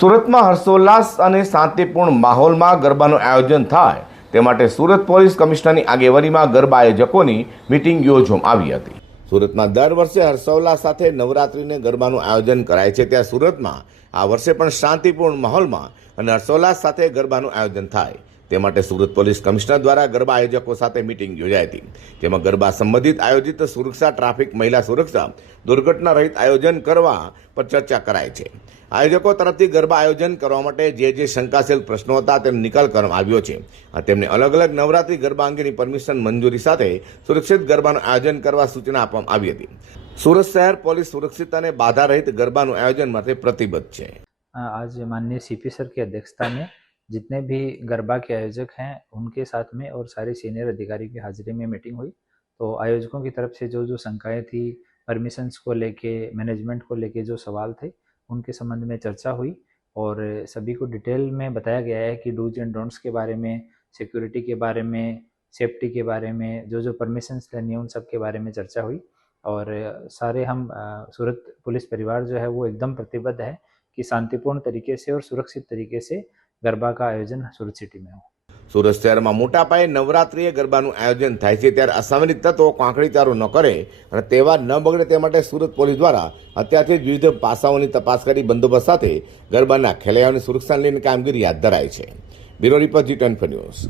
સુરતમાં હર્ષોલ્લાસ અને શાંતિપૂર્ણ માહોલમાં ગરબાનું આયોજન થાય તે માટે સુરત પોલીસ કમિશનરની આગેવાનીમાં ગરબા આયોજકોની મિટિંગ યોજવામાં આવી હતી. સુરતમાં દર વર્ષે હર્ષોલ્લાસ સાથે નવરાત્રિને ગરબાનું આયોજન કરાય છે ત્યાં સુરતમાં આ વર્ષે પણ શાંતિપૂર્ણ માહોલમાં અને હર્ષોલ્લાસ સાથે ગરબાનું આયોજન થાય. તે માટે સુરત પોલીસ કમિશનર દ્વારા ગરબા આયોજકો સાથે મિટિંગ યોજાઈ હતી જેમાં ગરબા સંબંધિત આયોજિત સુરક્ષા ટ્રાફિક મહિલા સુરક્ષા દુર્ઘટના રહિત આયોજન કરવા પર ચર્ચા કરાઈ છે આયોજકો તરફથી ગરબા આયોજન કરવા માટે જે જે શંકાશીલ પ્રશ્નો હતા તેનો નિકાલ કરવામાં આવ્યો છે અને તેમને અલગ અલગ નવરાત્રી ગરબા અંગેની પરમિશન મંજૂરી સાથે સુરક્ષિત ગરબાનું આયોજન કરવા સૂચના આપવામાં આવી હતી સુરત શહેર પોલીસ સુરક્ષિત અને બાધા રહિત ગરબાનું આયોજન માટે પ્રતિબદ્ધ છે आज माननीय सीपी सर की अध्यक्षता में जितने भी गरबा के आयोजक हैं, उनके साथ में और सारे सीनियर अधिकारी की हाजिरी में मीटिंग हुई। तो आयोजकों की तरफ़ से जो जो शंकाएँ थी परमिशंस को लेके मैनेजमेंट को लेके जो सवाल थे, उनके संबंध में चर्चा हुई और सभी को डिटेल में बताया गया है कि डूज एंड डोंट्स के बारे में सिक्योरिटी के बारे में सेफ्टी के बारे में, जो जो परमिशंस लेनी है उन सब के बारे में चर्चा हुई। और सारे हम सूरत पुलिस परिवार जो है वो एकदम प्रतिबद्ध है कि शांतिपूर्ण तरीके से और सुरक्षित तरीके से गरबा का आयोजन सूरत सिटी में हो સુરત શહેરમાં મોટા પાયે નવરાત્રિએ ગરબાનું આયોજન થાય છે ત્યારે અસામાજિક તત્વો કાંકરીચારો ન કરે અને તહેવાર ન બગડે તે માટે સુરત પોલીસ દ્વારા અત્યારથી જ વિવિધ પાસાઓની તપાસ કરી બંદોબસ્ત સાથે ગરબાના ખેલૈયાઓની સુરક્ષાને લઈને કામગીરી હાથ ધરાય છે bureau report G twenty news